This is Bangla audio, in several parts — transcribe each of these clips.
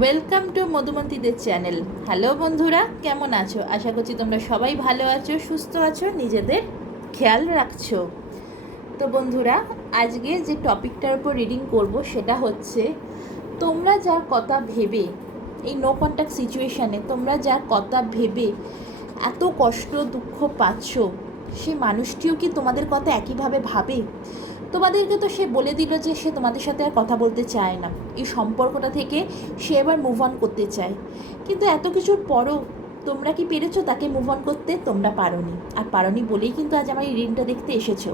ওয়েলকাম টু মধুমন্তীদের চ্যানেল হ্যালো বন্ধুরা কেমন আছো আশা করছি তোমরা সবাই ভালো আছো সুস্থ আছো নিজেদের খেয়াল রাখছো তো বন্ধুরা আজকে যে টপিকটার উপর রিডিং করব সেটা হচ্ছে তোমরা যার কথা ভেবে এই নো কন্ট্যাক্ট সিচুয়েশানে তোমরা যার কথা ভেবে এত কষ্ট দুঃখ পাচ্ছ সে মানুষটিও কি তোমাদের কথা একইভাবে ভাবে তোমাদেরকে তো সে বলে দিল যে সে তোমাদের সাথে আর কথা বলতে চায় না এই সম্পর্কটা থেকে সে এবার মুভ অন করতে চায় কিন্তু এত কিছুর পরও তোমরা কি পেরেছো তাকে মুভ অন করতে তোমরা পারোনি আর পারোনি বলেই কিন্তু আজ আমার এই ঋণটা দেখতে এসেছো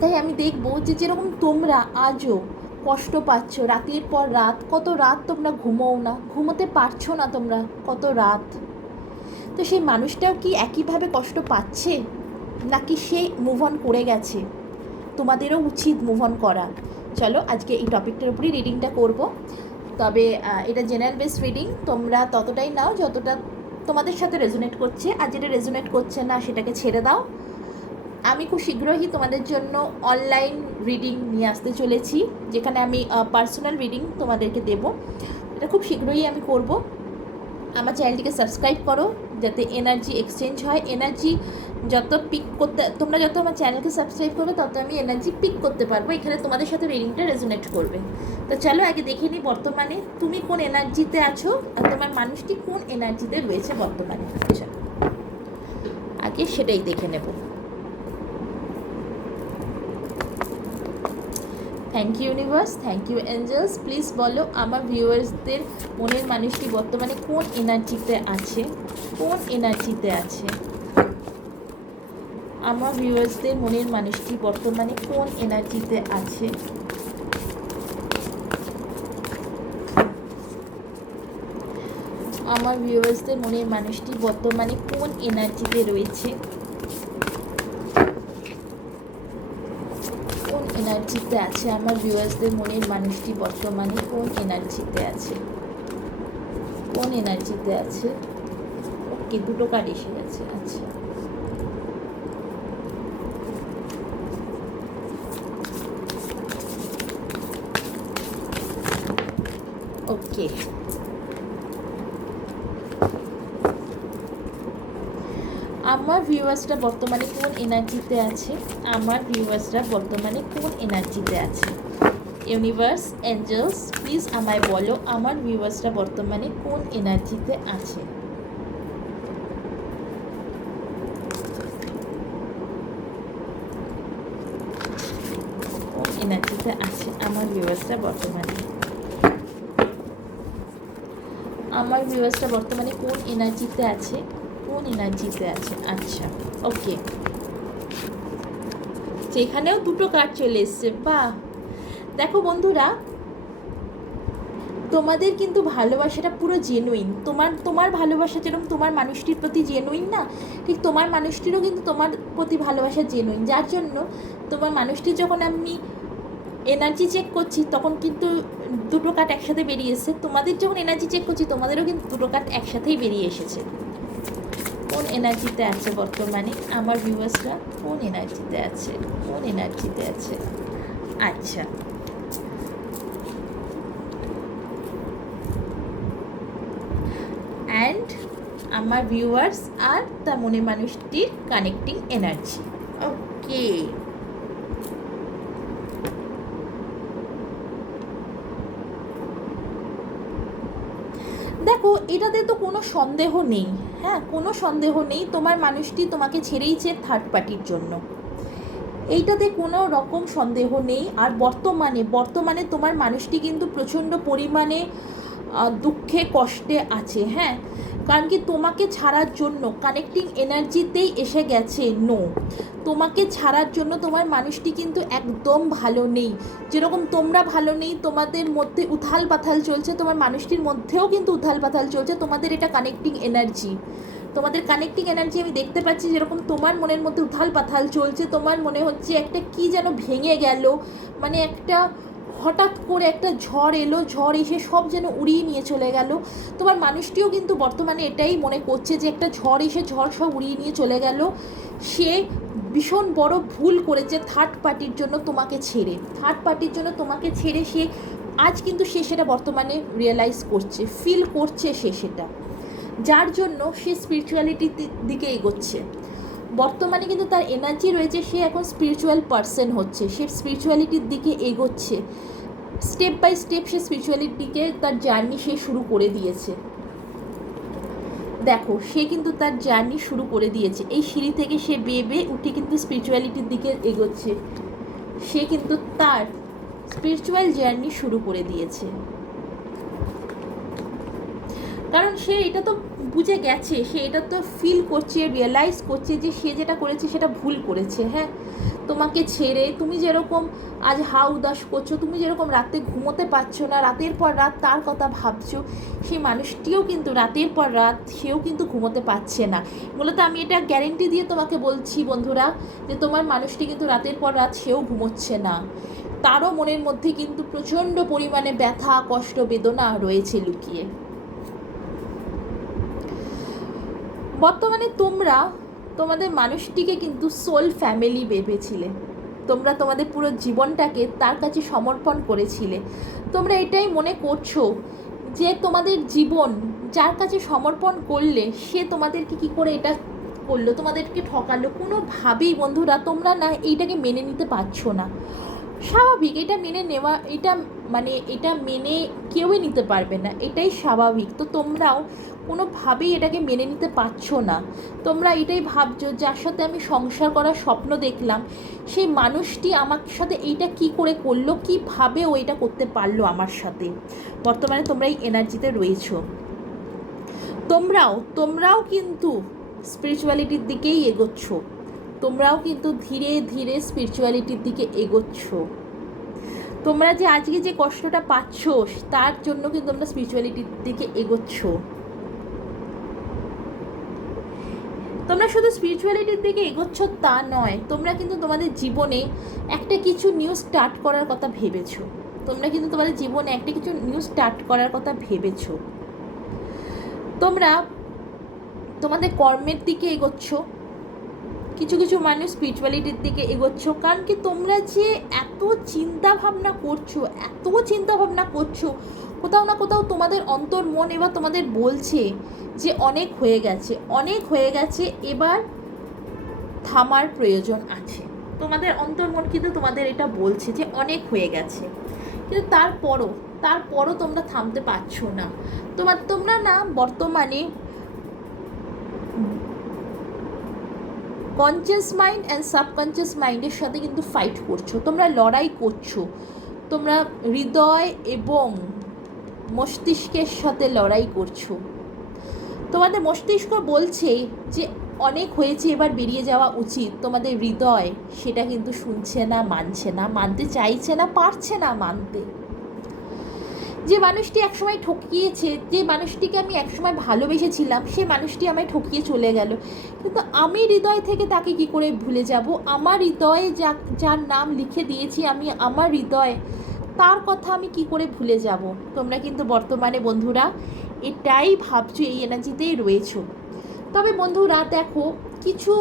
তাই আমি দেখবো যে যেরকম তোমরা আজও কষ্ট পাচ্ছ রাতের পর রাত কত রাত তোমরা ঘুমোও না ঘুমোতে পারছো না তোমরা কত রাত তো সেই মানুষটাও কি একইভাবে কষ্ট পাচ্ছে নাকি সে মুভ অন করে গেছে তোমাদেরও উচিত মুভ অন করা চলো আজকে এই টপিকটার উপরেই রিডিংটা করব তবে এটা জেনারেল বেস রিডিং তোমরা ততটাই নাও যতটা তোমাদের সাথে রেজুনেট করছে আর যেটা রেজুনেট করছে না সেটাকে ছেড়ে দাও আমি খুব শীঘ্রই তোমাদের জন্য অনলাইন রিডিং নিয়ে আসতে চলেছি যেখানে আমি পার্সোনাল রিডিং তোমাদেরকে দেব এটা খুব শীঘ্রই আমি করব আমার চ্যানেলটিকে সাবস্ক্রাইব করো যাতে এনার্জি এক্সচেঞ্জ হয় এনার্জি যত পিক করতে তোমরা যত আমার চ্যানেলকে সাবস্ক্রাইব করবে তত আমি এনার্জি পিক করতে পারবো এখানে তোমাদের সাথে রিডিংটা রেজোনেট করবে তো চলো আগে দেখে নিই বর্তমানে তুমি কোন এনার্জিতে আছো আর তোমার মানুষটি কোন এনার্জিতে রয়েছে বর্তমানে আগে সেটাই দেখে নেবো thank you universe thank you angels please বলো আমার ভিউয়ার্সদের মনের মানুষটি বর্তমানে কোন এনার্জিতে আছে কোন এনার্জিতে আছে আমার ভিউয়ার্সদের মনের মানুষটি বর্তমানে কোন এনার্জিতে আছে আমার ভিউয়ার্সদের মনের মানুষটি বর্তমানে কোন এনার্জিতে রয়েছে এনার্জিতে আছে আমার ভিউয়ার্সদের মনের মানুষটি বর্তমানে কোন এনার্জিতে আছে কোন এনার্জিতে আছে ওকে দুটো কার্ড এসে গেছে আচ্ছা ওকে ভিউয়ার্সরা বর্তমানে কোন এনার্জিতে আছে আমার ভিউয়ার্সরা বর্তমানে কোন এনার্জিতে আছে ইউনিভার্স অ্যাঞ্জেলস প্লিজ আমায় বলো আমার ভিউয়ার্সরা বর্তমানে কোন এনার্জিতে আছে কোন এনার্জিতে আছে আমার ভিউয়ার্সরা বর্তমানে আমার ভিউয়ার্সরা বর্তমানে কোন এনার্জিতে আছে এনার্জিতে আছে আচ্ছা ওকে সেখানেও দুটো কার্ড চলে এসছে বাহ দেখো বন্ধুরা তোমাদের কিন্তু ভালোবাসাটা পুরো জেনুইন তোমার তোমার ভালোবাসা যেরকম তোমার মানুষটির প্রতি জেনুইন না ঠিক তোমার মানুষটিরও কিন্তু তোমার প্রতি ভালোবাসা জেনুইন যার জন্য তোমার মানুষটি যখন আমি এনার্জি চেক করছি তখন কিন্তু দুটো কাঠ একসাথে বেরিয়ে এসেছে তোমাদের যখন এনার্জি চেক করছি তোমাদেরও কিন্তু দুটো কাঠ একসাথেই বেরিয়ে এসেছে কোন এনার্জিতে আছে বর্তমানে আমার ভিউয়ার্সরা কোন এনার্জিতে আছে কোন এনার্জিতে আছে আচ্ছা অ্যান্ড আমার ভিউয়ার্স আর তা মনে মানুষটির কানেক্টিং এনার্জি ওকে এটাতে তো কোনো সন্দেহ নেই হ্যাঁ কোনো সন্দেহ নেই তোমার মানুষটি তোমাকে ছেড়েইছে থার্ড পার্টির জন্য এইটাতে কোনো রকম সন্দেহ নেই আর বর্তমানে বর্তমানে তোমার মানুষটি কিন্তু প্রচণ্ড পরিমাণে দুঃখে কষ্টে আছে হ্যাঁ কারণ কি তোমাকে ছাড়ার জন্য কানেক্টিং এনার্জিতেই এসে গেছে নো তোমাকে ছাড়ার জন্য তোমার মানুষটি কিন্তু একদম ভালো নেই যেরকম তোমরা ভালো নেই তোমাদের মধ্যে উথাল পাথাল চলছে তোমার মানুষটির মধ্যেও কিন্তু উথাল পাথাল চলছে তোমাদের এটা কানেক্টিং এনার্জি তোমাদের কানেক্টিং এনার্জি আমি দেখতে পাচ্ছি যেরকম তোমার মনের মধ্যে উথাল পাথাল চলছে তোমার মনে হচ্ছে একটা কি যেন ভেঙে গেল মানে একটা হঠাৎ করে একটা ঝড় এলো ঝড় এসে সব যেন উড়িয়ে নিয়ে চলে গেল তোমার মানুষটিও কিন্তু বর্তমানে এটাই মনে করছে যে একটা ঝড় এসে ঝড় সব উড়িয়ে নিয়ে চলে গেল সে ভীষণ বড় ভুল করেছে থার্ড পার্টির জন্য তোমাকে ছেড়ে থার্ড পার্টির জন্য তোমাকে ছেড়ে সে আজ কিন্তু সে সেটা বর্তমানে রিয়েলাইজ করছে ফিল করছে সে সেটা যার জন্য সে স্পিরিচুয়ালিটির দিকে এগোচ্ছে বর্তমানে কিন্তু তার এনার্জি রয়েছে সে এখন স্পিরিচুয়াল পারসন হচ্ছে সে স্পিরিচুয়ালিটির দিকে এগোচ্ছে স্টেপ বাই স্টেপ সে স্পিরিচুয়ালিটির দিকে তার জার্নি সে শুরু করে দিয়েছে দেখো সে কিন্তু তার জার্নি শুরু করে দিয়েছে এই সিঁড়ি থেকে সে বেয়ে বেয়ে উঠে কিন্তু স্পিরিচুয়ালিটির দিকে এগোচ্ছে সে কিন্তু তার স্পিরিচুয়াল জার্নি শুরু করে দিয়েছে কারণ সে এটা তো বুঝে গেছে সে এটা তো ফিল করছে রিয়েলাইজ করছে যে সে যেটা করেছে সেটা ভুল করেছে হ্যাঁ তোমাকে ছেড়ে তুমি যেরকম আজ হা উদাস করছো তুমি যেরকম রাতে ঘুমোতে পারছো না রাতের পর রাত তার কথা ভাবছো সেই মানুষটিও কিন্তু রাতের পর রাত সেও কিন্তু ঘুমোতে পারছে না মূলত আমি এটা গ্যারেন্টি দিয়ে তোমাকে বলছি বন্ধুরা যে তোমার মানুষটি কিন্তু রাতের পর রাত সেও ঘুমোচ্ছে না তারও মনের মধ্যে কিন্তু প্রচণ্ড পরিমাণে ব্যথা কষ্ট বেদনা রয়েছে লুকিয়ে বর্তমানে তোমরা তোমাদের মানুষটিকে কিন্তু সোল ফ্যামিলি ভেবেছিলে তোমরা তোমাদের পুরো জীবনটাকে তার কাছে সমর্পণ করেছিলে তোমরা এটাই মনে করছো যে তোমাদের জীবন যার কাছে সমর্পণ করলে সে তোমাদেরকে কি করে এটা করলো তোমাদেরকে ঠকালো কোনোভাবেই বন্ধুরা তোমরা না এইটাকে মেনে নিতে পারছো না স্বাভাবিক এটা মেনে নেওয়া এটা মানে এটা মেনে কেউই নিতে পারবে না এটাই স্বাভাবিক তো তোমরাও কোনোভাবেই এটাকে মেনে নিতে পারছো না তোমরা এটাই ভাবছো যার সাথে আমি সংসার করার স্বপ্ন দেখলাম সেই মানুষটি আমার সাথে এইটা কি করে করলো কীভাবে ও এটা করতে পারলো আমার সাথে বর্তমানে তোমরা এই এনার্জিতে রয়েছো তোমরাও তোমরাও কিন্তু স্পিরিচুয়ালিটির দিকেই এগোচ্ছ তোমরাও কিন্তু ধীরে ধীরে স্পিরিচুয়ালিটির দিকে এগোচ্ছ তোমরা যে আজকে যে কষ্টটা পাচ্ছ তার জন্য কিন্তু তোমরা স্পিরিচুয়ালিটির দিকে এগোচ্ছ তোমরা শুধু স্পিরিচুয়ালিটির দিকে এগোচ্ছ তা নয় তোমরা কিন্তু তোমাদের জীবনে একটা কিছু নিউ স্টার্ট করার কথা ভেবেছো তোমরা কিন্তু তোমাদের জীবনে একটা কিছু নিউ স্টার্ট করার কথা ভেবেছো তোমরা তোমাদের কর্মের দিকে এগোচ্ছ কিছু কিছু মানুষ স্পিরিচুয়ালিটির দিকে এগোচ্ছ কারণ কি তোমরা যে এত চিন্তা ভাবনা করছো এত চিন্তা ভাবনা করছো কোথাও না কোথাও তোমাদের অন্তর মন এবার তোমাদের বলছে যে অনেক হয়ে গেছে অনেক হয়ে গেছে এবার থামার প্রয়োজন আছে তোমাদের অন্তর্মন কিন্তু তোমাদের এটা বলছে যে অনেক হয়ে গেছে কিন্তু তারপরও তারপরও তোমরা থামতে পারছো না তোমার তোমরা না বর্তমানে কনসিয়াস মাইন্ড অ্যান্ড সাবকনসিয়াস মাইন্ডের সাথে কিন্তু ফাইট করছো তোমরা লড়াই করছো তোমরা হৃদয় এবং মস্তিষ্কের সাথে লড়াই করছো তোমাদের মস্তিষ্ক বলছে যে অনেক হয়েছে এবার বেরিয়ে যাওয়া উচিত তোমাদের হৃদয় সেটা কিন্তু শুনছে না মানছে না মানতে চাইছে না পারছে না মানতে যে মানুষটি একসময় ঠকিয়েছে যে মানুষটিকে আমি একসময় ভালোবেসেছিলাম সে মানুষটি আমায় ঠকিয়ে চলে গেল কিন্তু আমি হৃদয় থেকে তাকে কি করে ভুলে যাব আমার হৃদয়ে যা যার নাম লিখে দিয়েছি আমি আমার হৃদয়ে তার কথা আমি কি করে ভুলে যাব তোমরা কিন্তু বর্তমানে বন্ধুরা এটাই ভাবছো এই এনার্জিতেই রয়েছো তবে বন্ধুরা দেখো কিছু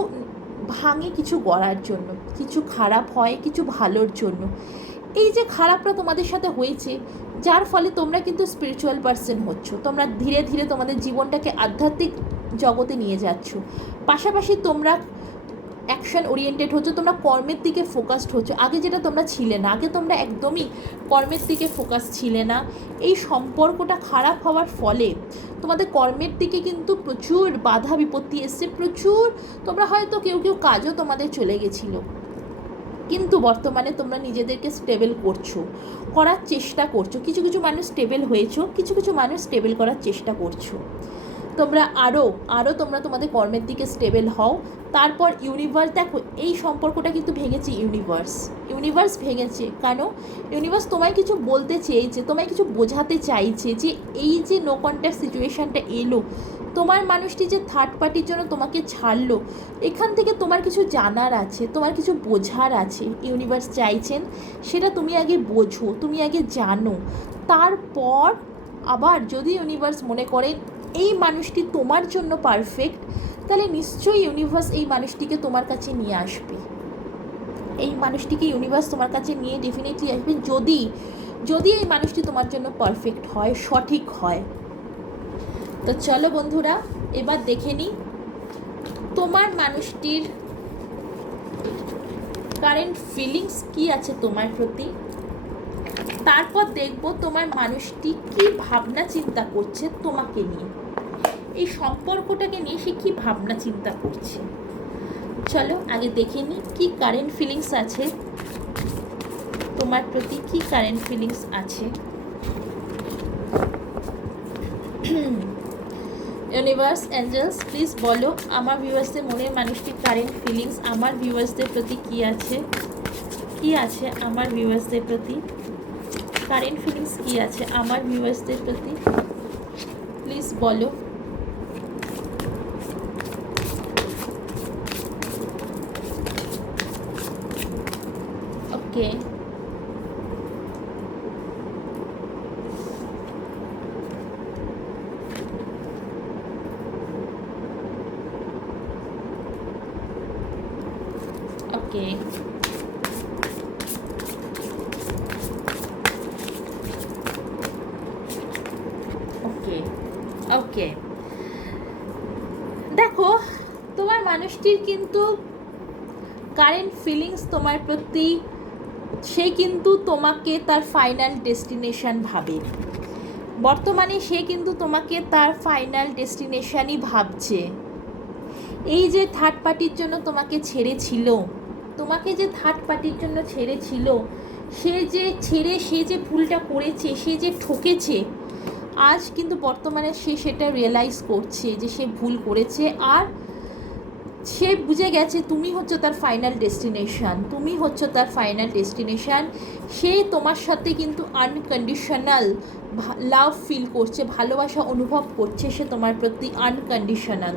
ভাঙে কিছু গড়ার জন্য কিছু খারাপ হয় কিছু ভালোর জন্য এই যে খারাপটা তোমাদের সাথে হয়েছে যার ফলে তোমরা কিন্তু স্পিরিচুয়াল পার্সন হচ্ছ তোমরা ধীরে ধীরে তোমাদের জীবনটাকে আধ্যাত্মিক জগতে নিয়ে যাচ্ছ পাশাপাশি তোমরা অ্যাকশন ওরিয়েন্টেড হচ্ছে তোমরা কর্মের দিকে ফোকাসড হচ্ছে আগে যেটা তোমরা ছিলে না আগে তোমরা একদমই কর্মের দিকে ফোকাস ছিলে না এই সম্পর্কটা খারাপ হওয়ার ফলে তোমাদের কর্মের দিকে কিন্তু প্রচুর বাধা বিপত্তি এসছে প্রচুর তোমরা হয়তো কেউ কেউ কাজও তোমাদের চলে গেছিলো কিন্তু বর্তমানে তোমরা নিজেদেরকে স্টেবল করছো করার চেষ্টা করছো কিছু কিছু মানুষ স্টেবল হয়েছো কিছু কিছু মানুষ স্টেবল করার চেষ্টা করছো তোমরা আরও আরও তোমরা তোমাদের কর্মের দিকে স্টেবল হও তারপর ইউনিভার্স দেখো এই সম্পর্কটা কিন্তু ভেঙেছে ইউনিভার্স ইউনিভার্স ভেঙেছে কেন ইউনিভার্স তোমায় কিছু বলতে চেয়েছে তোমায় কিছু বোঝাতে চাইছে যে এই যে নো কন্ট্যাক্ট সিচুয়েশানটা এলো তোমার মানুষটি যে থার্ড পার্টির জন্য তোমাকে ছাড়লো এখান থেকে তোমার কিছু জানার আছে তোমার কিছু বোঝার আছে ইউনিভার্স চাইছেন সেটা তুমি আগে বোঝো তুমি আগে জানো তারপর আবার যদি ইউনিভার্স মনে করে এই মানুষটি তোমার জন্য পারফেক্ট তাহলে নিশ্চয়ই ইউনিভার্স এই মানুষটিকে তোমার কাছে নিয়ে আসবে এই মানুষটিকে ইউনিভার্স তোমার কাছে নিয়ে ডেফিনেটলি আসবে যদি যদি এই মানুষটি তোমার জন্য পারফেক্ট হয় সঠিক হয় তো চলো বন্ধুরা এবার দেখে নিই তোমার মানুষটির কারেন্ট ফিলিংস কি আছে তোমার প্রতি তারপর দেখব তোমার মানুষটি কি ভাবনা চিন্তা করছে তোমাকে নিয়ে এই সম্পর্কটাকে নিয়ে সে কী ভাবনা চিন্তা করছে চলো আগে দেখে নিই কী কারেন্ট ফিলিংস আছে তোমার প্রতি কী কারেন্ট ফিলিংস আছে ইউনিভার্স অ্যাঞ্জেলস প্লিজ বলো আমার ভিউয়ার্সদের মনের মানুষটির কারেন্ট ফিলিংস আমার ভিউয়ার্সদের প্রতি কি আছে কি আছে আমার ভিউয়ার্সদের প্রতি কারেন্ট ফিলিংস কি আছে আমার ভিউয়ার্সদের প্রতি প্লিজ বলো ওকে সে কিন্তু তোমাকে তার ফাইনাল ডেস্টিনেশান ভাবে বর্তমানে সে কিন্তু তোমাকে তার ফাইনাল ডেস্টিনেশানই ভাবছে এই যে থার্ড পার্টির জন্য তোমাকে ছেড়েছিল তোমাকে যে থার্ড পার্টির জন্য ছেড়েছিল সে যে ছেড়ে সে যে ভুলটা করেছে সে যে ঠকেছে আজ কিন্তু বর্তমানে সে সেটা রিয়েলাইজ করছে যে সে ভুল করেছে আর সে বুঝে গেছে তুমি হচ্ছে তার ফাইনাল ডেস্টিনেশান তুমি হচ্ছে তার ফাইনাল ডেস্টিনেশান সে তোমার সাথে কিন্তু আনকন্ডিশনাল লাভ ফিল করছে ভালোবাসা অনুভব করছে সে তোমার প্রতি আনকন্ডিশনাল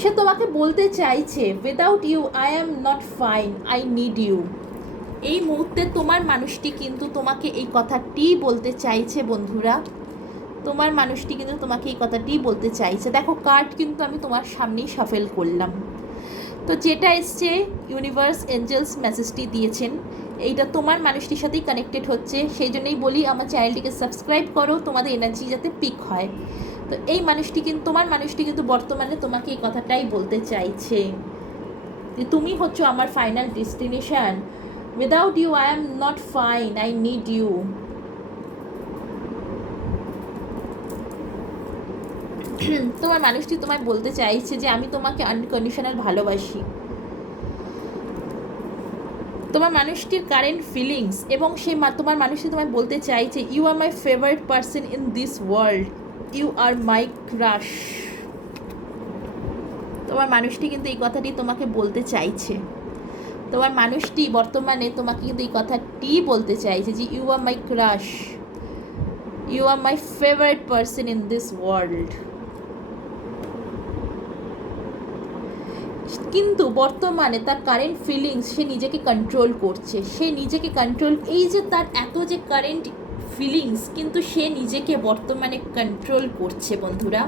সে তোমাকে বলতে চাইছে without you I am not fine I need you এই মুহূর্তে তোমার মানুষটি কিন্তু তোমাকে এই কথাটি বলতে চাইছে বন্ধুরা তোমার মানুষটি কিন্তু তোমাকে এই কথাটি বলতে চাইছে দেখো কার্ড কিন্তু আমি তোমার সামনেই সাফেল করলাম তো যেটা এসছে ইউনিভার্স এঞ্জেলস মেসেজটি দিয়েছেন এইটা তোমার মানুষটির সাথেই কানেক্টেড হচ্ছে সেই জন্যই বলি আমার চ্যানেলটিকে সাবস্ক্রাইব করো তোমাদের এনার্জি যাতে পিক হয় তো এই মানুষটি কিন্তু তোমার মানুষটি কিন্তু বর্তমানে তোমাকে এই কথাটাই বলতে চাইছে যে তুমি হচ্ছ আমার final destination without you I am not fine I need you তোমার মানুষটি তোমায় বলতে চাইছে যে আমি তোমাকে আনকন্ডিশনাল ভালোবাসি তোমার মানুষটির কারেন্ট ফিলিংস এবং সেই তোমার মানুষটি তোমায় বলতে চাইছে you are my favourite person in this world you are my crush তোমার মানুষটি কিন্তু এই কথাটি তোমাকে বলতে চাইছে তোমার মানুষটি বর্তমানে তোমাকে কিন্তু এই কথাটি বলতে চাইছে যে you are my crush you are my favourite person in this world কিন্তু বর্তমানে তার কারেন্ট ফিলিংস সে নিজেকে কন্ট্রোল করছে সে নিজেকে কন্ট্রোল এই যে তার এত যে কারেন্ট ফিলিংস কিন্তু সে নিজেকে বর্তমানে কন্ট্রোল করছে বন্ধুরা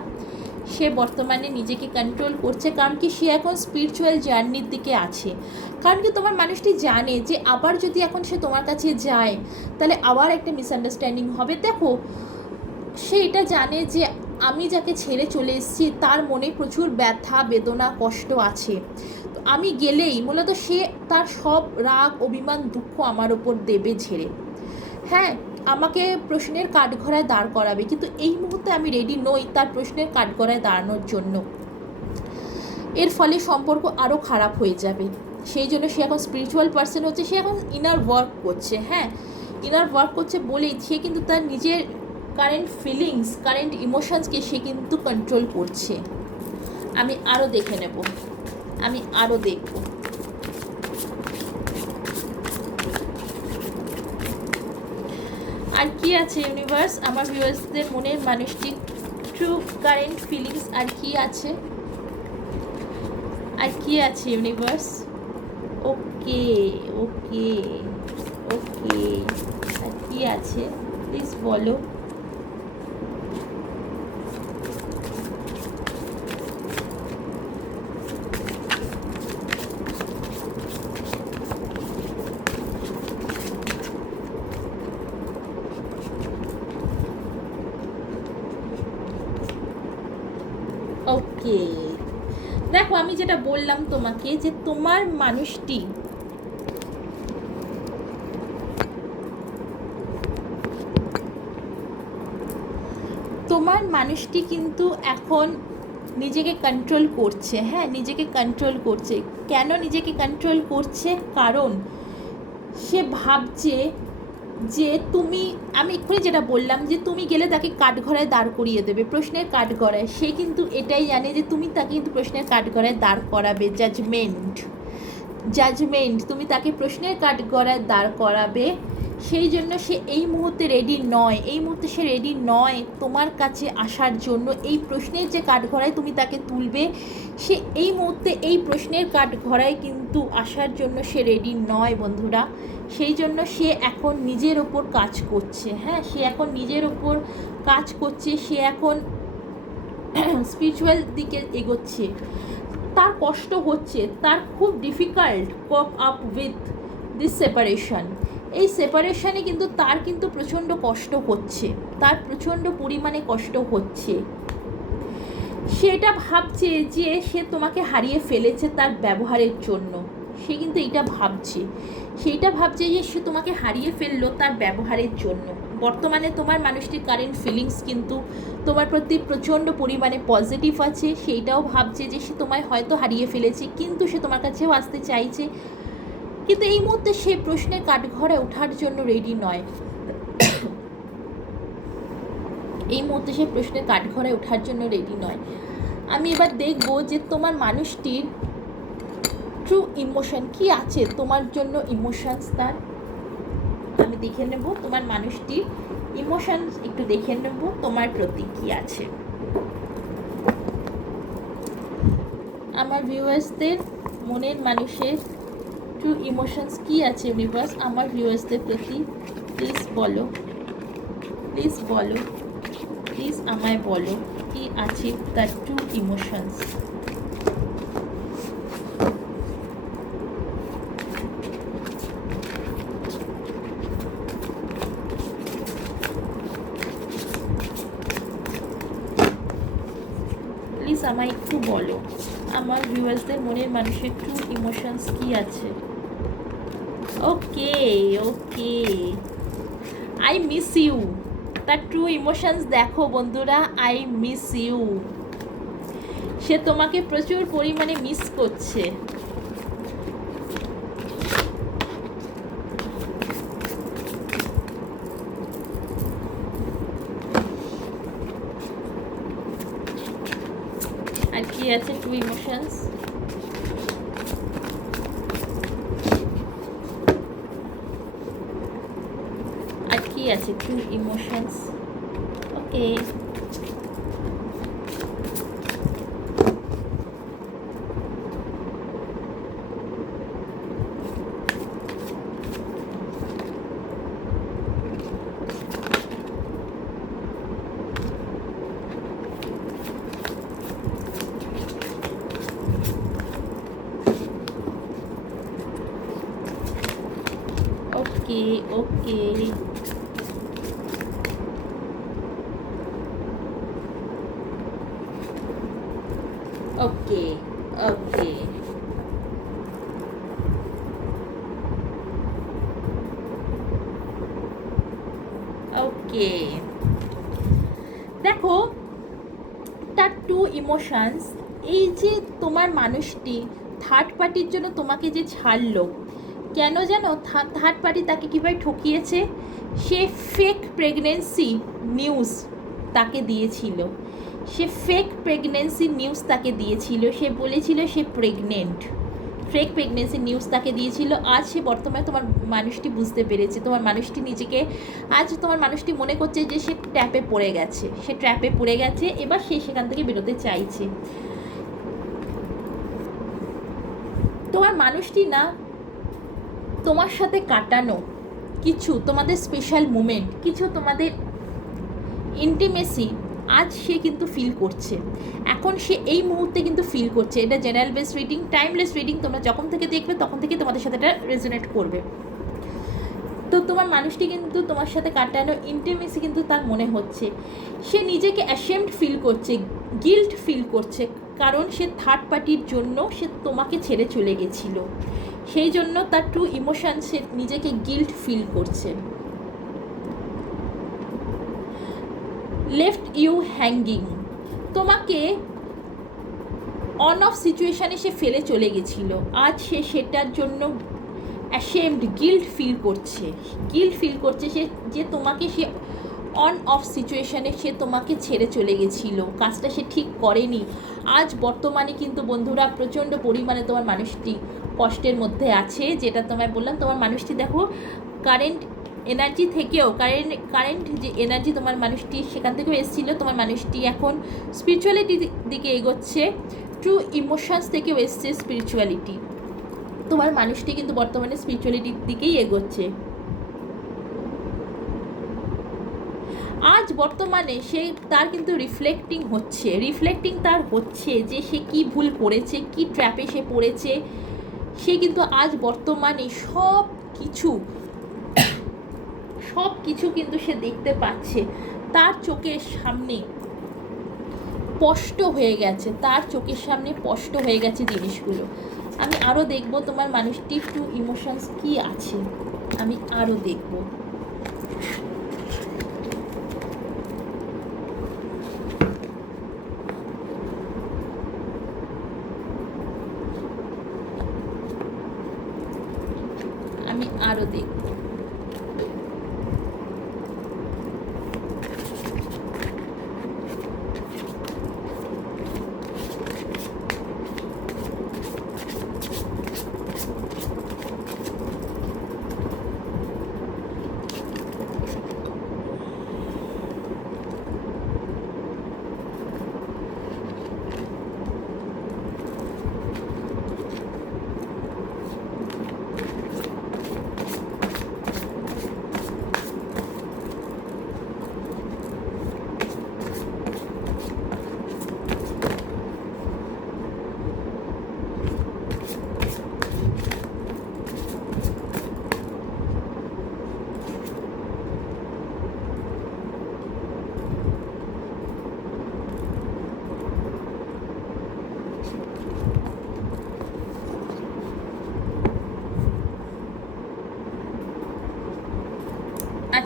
সে বর্তমানে নিজেকে কন্ট্রোল করছে কারণ কি সে এখন স্পিরিচুয়াল জার্নির দিকে আছে কারণ কি তোমার মানুষটি জানে যে আবার যদি এখন সে তোমার কাছে যায় তাহলে আবার একটা মিসআন্ডারস্ট্যান্ডিং হবে দেখো সে এটা জানে যে আমি যাকে ছেড়ে চলে এসেছি তার মনে প্রচুর ব্যথা বেদনা কষ্ট আছে তো আমি গেলেই মূলত সে তার সব রাগ অভিমান দুঃখ আমার ওপর দেবে ঝেড়ে হ্যাঁ আমাকে প্রশ্নের কাঠঘরায় দাঁড় করাবে কিন্তু এই মুহূর্তে আমি রেডি নই তার প্রশ্নের কাঠঘরায় দাঁড়ানোর জন্য এর ফলে সম্পর্ক আরও খারাপ হয়ে যাবে সেই জন্য সে এখন স্পিরিচুয়াল পার্সন হচ্ছে সে এখন ইনার ওয়ার্ক করছে হ্যাঁ ইনার ওয়ার্ক করছে বলেই সে কিন্তু তার নিজের কারেন্ট ফিলিংস কারেন্ট ইমোশনসকে সে কিন্তু কন্ট্রোল করছে আমি আরও দেখে নেব আমি আরও দেখব আর কি আছে ইউনিভার্স আমার ভিউয়ার্সদের মনের মানুষটি ট্রু কারেন্ট ফিলিংস আর কি আছে আর কি আছে ইউনিভার্স ওকে ওকে ওকে আর কি আছে প্লিজ বলো আমি যেটা বললাম তোমাকে যে তোমার মানুষটি তোমার মানুষটি কিন্তু এখন নিজেকে কন্ট্রোল করছে হ্যাঁ নিজেকে কন্ট্রোল করছে কেন নিজেকে কন্ট্রোল করছে কারণ সে ভাবছে যে তুমি আমি এক্ষুনি যেটা বললাম যে তুমি গেলে তাকে কাঠঘরায় দাঁড় করিয়ে দেবে প্রশ্নের কাঠগড়ায় সে কিন্তু এটাই জানে যে তুমি তাকে কিন্তু প্রশ্নের কাঠগড়ায় দাঁড় করাবে জাজমেন্ট জাজমেন্ট তুমি তাকে প্রশ্নের কাঠগড়ায় দাঁড় করাবে সেই জন্য সে এই মুহূর্তে রেডি নয় এই মুহূর্তে সে রেডি নয় তোমার কাছে আসার জন্য এই প্রশ্নের যে কাঠঘড়ায় তুমি তাকে তুলবে সে এই মুহূর্তে এই প্রশ্নের কাঠঘড়ায় কিন্তু আসার জন্য সে রেডি নয় বন্ধুরা সেই জন্য সে এখন নিজের ওপর কাজ করছে হ্যাঁ সে এখন নিজের ওপর কাজ করছে সে এখন স্পিরিচুয়াল দিকে এগোচ্ছে তার কষ্ট হচ্ছে তার খুব difficult cope up with this separation এই সেপারেশানে কিন্তু তার কিন্তু প্রচণ্ড কষ্ট হচ্ছে তার প্রচণ্ড পরিমাণে কষ্ট হচ্ছে সেটা ভাবছে যে সে তোমাকে হারিয়ে ফেলেছে তার ব্যবহারের জন্য সে কিন্তু এটা ভাবছে সেইটা ভাবছে যে সে তোমাকে হারিয়ে ফেললো তার ব্যবহারের জন্য বর্তমানে তোমার মানুষটির কারেন্ট ফিলিংস কিন্তু তোমার প্রতি প্রচণ্ড পরিমাণে পজিটিভ আছে সেইটাও ভাবছে যে সে তোমায় হয়তো হারিয়ে ফেলেছে কিন্তু সে তোমার কাছেও আসতে চাইছে কিন্তু এই মুহূর্তে সে প্রশ্নে কাঠঘরে ওঠার জন্য রেডি নয় এই মুহূর্তে সে প্রশ্নে কাঠঘরে ওঠার জন্য রেডি নয় আমি এবার দেখব যে তোমার মানুষটির ট্রু ইমোশন কি আছে তোমার জন্য ইমোশনস তার আমি দেখে নেব তোমার মানুষটির ইমোশনস একটু দেখে নেব তোমার প্রতি কী আছে আমার ভিউয়ার্সদের মনের মানুষের ট্রু ইমোশনস কী আছে ইউনিভার্স আমার ভিউয়ার্সদের প্রতি প্লিজ বলো প্লিজ বলো প্লিজ আমায় বলো কী আছে তার ট্রু ইমোশনস মানুষের একটু ইমোশনস কী আছে okay okay I miss you তার ট্রু ইমোশনস দেখো বন্ধুরা আই মিস ইউ সে তোমাকে প্রচুর পরিমাণে মিস করছে আর কি আছে টু ইমোশনস ওকে ওকে ওকে ওকে ওকে দেখো তার টু ইমোশনস এই যে তোমার মানুষটি থার্ড পার্টির জন্য তোমাকে যে ছাড়লো কেন যেন থার্ড পার্টি তাকে কীভাবে ঠকিয়েছে সে ফেক প্রেগনেন্সি নিউজ তাকে দিয়েছিল সে ফেক প্রেগনেন্সি নিউজ তাকে দিয়েছিল সে বলেছিল সে প্রেগনেন্ট ফেক প্রেগনেন্সি নিউজ তাকে দিয়েছিল আজ সে বর্তমানে তোমার মানুষটি বুঝতে পেরেছে তোমার মানুষটি নিজেকে আজ তোমার মানুষটি মনে করছে যে সে ট্র্যাপে পড়ে গেছে সে ট্র্যাপে পড়ে গেছে এবার সে সেখান থেকে বেরোতে চাইছে তোমার মানুষটি না তোমার সাথে কাটানো কিছু তোমাদের স্পেশাল মুমেন্ট কিছু তোমাদের ইন্টিমেসি আজ সে কিন্তু ফিল করছে এখন সে এই মুহূর্তে কিন্তু ফিল করছে এটা general base reading timeless reading তোমরা যখন থেকে দেখবে তখন থেকে তোমাদের সাথে এটা রেজোনেট করবে তো তোমার মানুষটি কিন্তু তোমার সাথে কাটানো ইন্টিমেসি কিন্তু তার মনে হচ্ছে সে নিজেকে অ্যাশেমড ফিল করছে গিল্ট ফিল করছে কারণ সে থার্ড পার্টির জন্য সে তোমাকে ছেড়ে চলে গেছিলো সেই জন্য তার ট্রু ইমোশন সে নিজেকে গিল্ট ফিল করছে লেফট ইউ হ্যাঙ্গিং তোমাকে অন অফ সিচুয়েশানে সে ফেলে চলে গেছিল আজ সে সেটার জন্য অ্যাশেমড গিল্ট ফিল করছে গিল্ট ফিল করছে সে যে তোমাকে সে অন অফ সিচুয়েশানে সে তোমাকে ছেড়ে চলে গেছিলো কাজটা সে ঠিক করেনি আজ বর্তমানে কিন্তু বন্ধুরা প্রচণ্ড পরিমাণে তোমার মানুষটি কষ্টের মধ্যে আছে যেটা তোমায় বললাম তোমার মানুষটি দেখো কারেন্ট এনার্জি থেকেও কারেন্ট কারেন্ট যে এনার্জি তোমার মানুষটি সেখান থেকেও এসেছিলো তোমার মানুষটি এখন স্পিরিচুয়ালিটির দিকে এগোচ্ছে ট্রু ইমোশনস থেকেও এসছে স্পিরিচুয়ালিটি তোমার মানুষটি কিন্তু বর্তমানে স্পিরিচুয়ালিটির দিকেই এগোচ্ছে আজ বর্তমানে সে তার কিন্তু রিফ্লেক্টিং হচ্ছে রিফ্লেক্টিং তার হচ্ছে যে সে কি ভুল করেছে কি ট্র্যাপে সে পড়েছে সে কিন্তু আজ বর্তমানে সব কিছু সব কিছু কিন্তু সে দেখতে পাচ্ছে তার চোখের সামনে স্পষ্ট হয়ে গেছে তার চোখের সামনে স্পষ্ট হয়ে গেছে জিনিসগুলো আমি আরও দেখব তোমার মানুষটির টু ইমোশনস কি আছে আমি আরও দেখব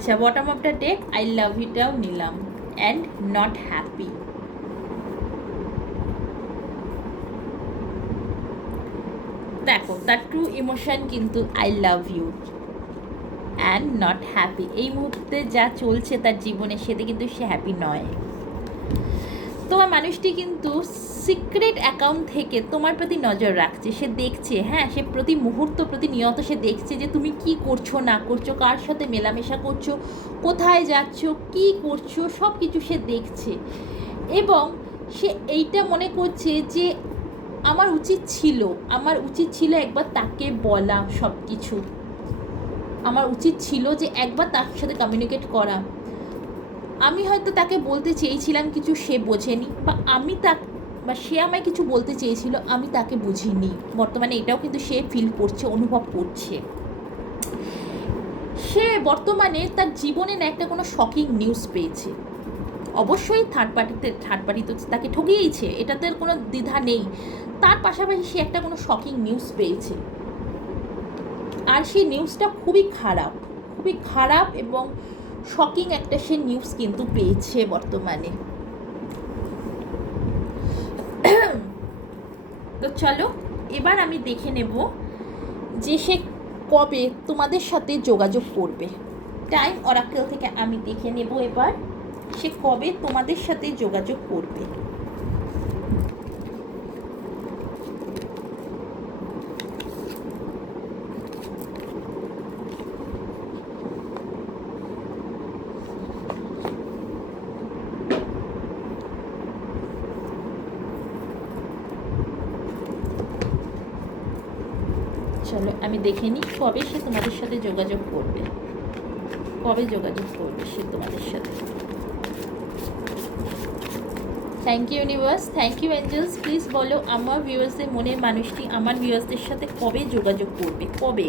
আচ্ছা bottom of the deck I love ইউটাও নিলাম অ্যান্ড নট হ্যাপি দেখো তার ট্রু ইমোশন কিন্তু I love you and not happy এই মুহূর্তে যা চলছে তার জীবনে সেটা কিন্তু সে হ্যাপি নয় তোমার মানুষটি কিন্তু সিক্রেট অ্যাকাউন্ট থেকে তোমার প্রতি নজর রাখছে সে দেখছে হ্যাঁ সে প্রতি মুহূর্ত প্রতি নিয়ত সে দেখছে যে তুমি কি করছো না করছো কার সাথে মেলামেশা করছো কোথায় যাচ্ছ কি করছো সব কিছু সে দেখছে এবং সে এইটা মনে করছে যে আমার উচিত ছিল আমার উচিত ছিল একবার তাকে বলা সব কিছু আমার উচিত ছিল যে একবার তার সাথে কমিউনিকেট করা আমি হয়তো তাকে বলতে চেয়েছিলাম কিছু সে বোঝেনি বা আমি তা বা সে আমায় কিছু বলতে চেয়েছিল আমি তাকে বুঝিনি বর্তমানে এটাও কিন্তু সে ফিল করছে অনুভব করছে সে বর্তমানে তার জীবনে না একটা কোনো শকিং নিউজ পেয়েছে অবশ্যই থার্ড পার্টিতে থার্ড পার্টি তো তাকে ঠকিয়েইছে এটাতে কোনো দ্বিধা নেই তার পাশাপাশি সে একটা কোনো শকিং নিউজ পেয়েছে আর সেই নিউজটা খুবই খারাপ খুবই খারাপ এবং শকিং একটা সে নিউজ কিন্তু পেয়েছে বর্তমানে তো চলো এবার আমি দেখে নেব যে সে কবে তোমাদের সাথে যোগাযোগ করবে টাইম অরাকেল থেকে আমি দেখে নেব এবার সে কবে তোমাদের সাথে যোগাযোগ করবে কবে সে তোমাদের সাথে যোগাযোগ করবে কবে যোগাযোগ করবে সে তোমাদের সাথে thank you universe thank you angels please বলো আমার ভিউয়ার্সদের মনের মানুষটি আমার ভিউয়ার্সদের সাথে কবে যোগাযোগ করবে কবে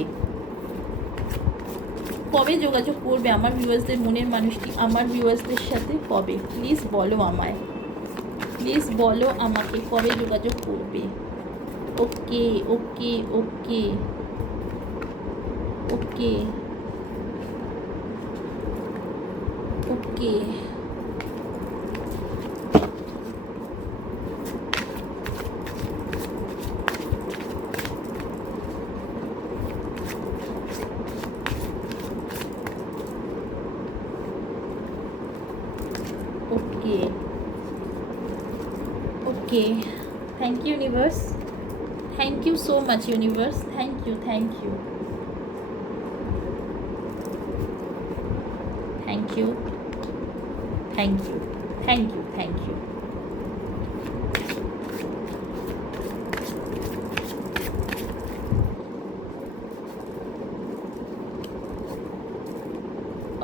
কবে যোগাযোগ করবে আমার ভিউয়ার্সদের মনের মানুষটি আমার ভিউয়ার্সদের সাথে কবে প্লিজ বলো আমায় প্লিজ বলো আমাকে কবে যোগাযোগ করবে okay okay okay Okay. Okay. Okay. Okay. Thank you, universe. Thank you so much, universe. Thank you. You thank you thank you thank you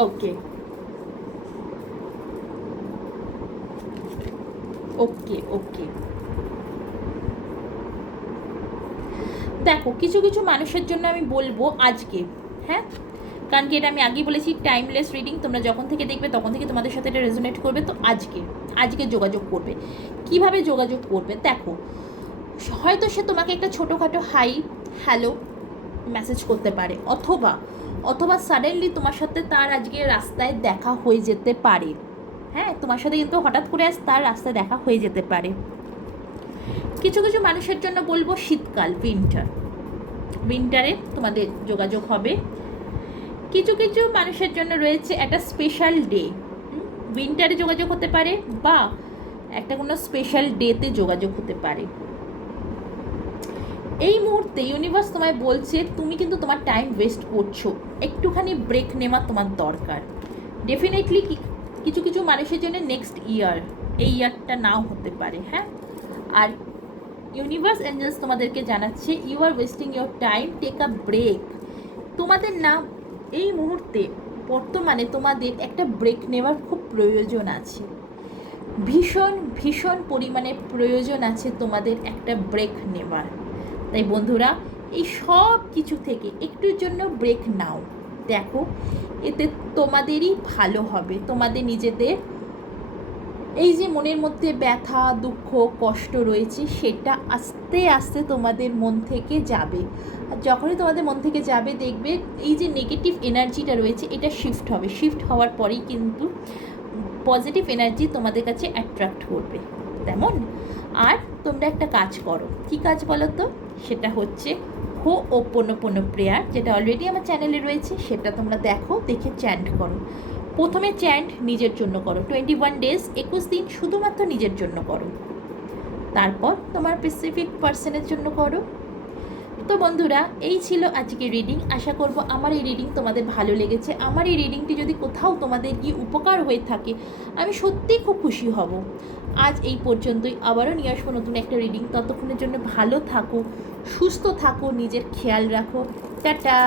okay okay okay দেখো কিছু কিছু মানুষের জন্য আমি বলবো আজকে হ্যাঁ কারণ কি এটা আমি আগেই বলেছি টাইমলেস রিডিং তোমরা যখন থেকে দেখবে তখন থেকে তোমাদের সাথে এটা রেজোনেট করবে তো আজকে আজকে যোগাযোগ করবে কিভাবে যোগাযোগ করবে দেখো হয়তো সে তোমাকে একটা ছোটোখাটো হাই হ্যালো মেসেজ করতে পারে অথবা অথবা সাডেনলি তোমার সাথে তার আজকে রাস্তায় দেখা হয়ে যেতে পারে হ্যাঁ তোমার সাথে কিন্তু হঠাৎ করে আজ তার রাস্তায় দেখা হয়ে যেতে পারে কিছু কিছু মানুষের জন্য বলবো শীতকাল উইন্টার উইন্টারে তোমাদের যোগাযোগ হবে কিছু কিছু মানুষের জন্য রয়েছে একটা স্পেশাল ডে উইন্টারে যোগাযোগ হতে পারে বা একটা কোনো স্পেশাল ডেতে যোগাযোগ হতে পারে এই মুহূর্তে ইউনিভার্স তোমায় বলছে তুমি কিন্তু তোমার টাইম ওয়েস্ট করছো একটুখানি ব্রেক নেওয়া তোমার দরকার ডেফিনেটলি কিছু কিছু মানুষের জন্য নেক্সট ইয়ার এই ইয়ারটা নাও হতে পারে হ্যাঁ আর ইউনিভার্স এঞ্জেলস তোমাদেরকে জানাচ্ছে you are wasting your time take a break তোমাদের না এই মুহূর্তে বর্তমানে তোমাদের একটা ব্রেক নেওয়ার খুব প্রয়োজন আছে ভীষণ ভীষণ পরিমাণে প্রয়োজন আছে তোমাদের একটা ব্রেক নেওয়ার তাই বন্ধুরা এই সব কিছু থেকে একটুর জন্য ব্রেক নাও দেখো এতে তোমাদেরই ভালো হবে তোমাদের নিজেদের এই যে মনের মধ্যে ব্যথা দুঃখ কষ্ট রয়েছে সেটা আস্তে আস্তে তোমাদের মন থেকে যাবে আর যখনই তোমাদের মন থেকে যাবে দেখবে এই যে নেগেটিভ এনার্জিটা রয়েছে এটা শিফট হবে শিফট হওয়ার পরেই কিন্তু পজিটিভ এনার্জি তোমাদের কাছে অ্যাট্রাক্ট করবে তেমন আর তোমরা একটা কাজ করো কি কাজ বলো তো সেটা হচ্ছে হো ওপন ওপন প্রেয়ার যেটা অলরেডি আমার চ্যানেলে রয়েছে সেটা তোমরা দেখো দেখে চ্যান্ট করো প্রথমে চ্যান্ট নিজের জন্য করো টোয়েন্টি ওয়ান ডেজ একুশ দিন শুধুমাত্র নিজের জন্য করো তারপর তোমার স্পেসিফিক পার্সনের জন্য করো তো বন্ধুরা এই ছিল আজকে রিডিং আশা করব আমার এই রিডিং তোমাদের ভালো লেগেছে আমার এই রিডিংটি যদি কোথাও তোমাদের কি উপকার হয়ে থাকে আমি সত্যিই খুব খুশি হব আজ এই পর্যন্তই আবারও নিয়ে আসবো নতুন একটা রিডিং ততক্ষণের জন্য ভালো থাকো সুস্থ থাকো নিজের খেয়াল রাখো টাটা